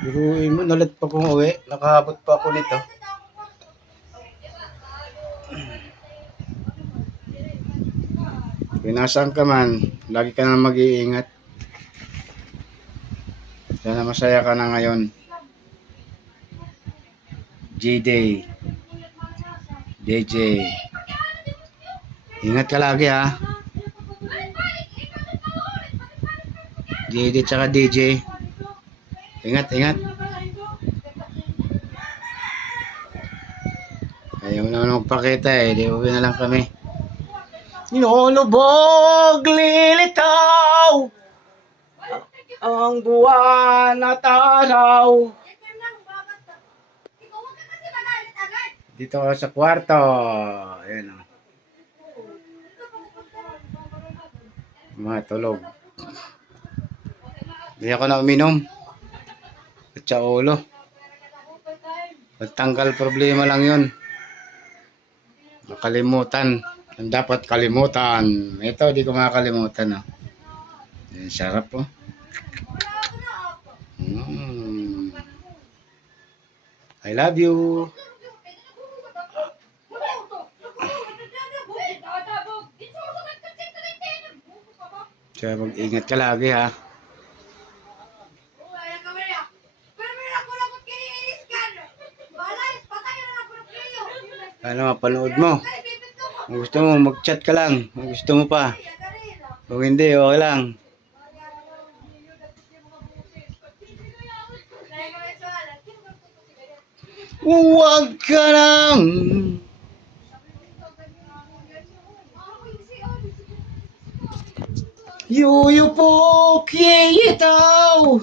Biruin mo, nalat pa kong uwi. Nakahabot pa ako nito. Pinasang ka man, lagi ka na mag-iingat. Sana masaya ka na ngayon. J-Day. DJ. Ingat ka lagi ha. JD tsaka DJ. Ingat, ingat. Ayaw naman magpakita eh. Di uwi na lang kami. Nilulubog, lilitaw ang buwan at araw. Dito ako sa kwarto. Ayan o. Matulog. Hindi ako na uminom. At sa ulo. Pagtanggal problema lang yun. Nakalimutan. Ang dapat kalimutan. Ito, di ko makakalimutan. Oh. Ayan, sarap po. I love you. Kaya mag-ingat ka lagi ha. Ano mapanood mo? Kung gusto mo, mag-chat ka lang. Kung gusto mo pa. Kung hindi, okay lang. Huwag ka lang. Yuyupok itaw.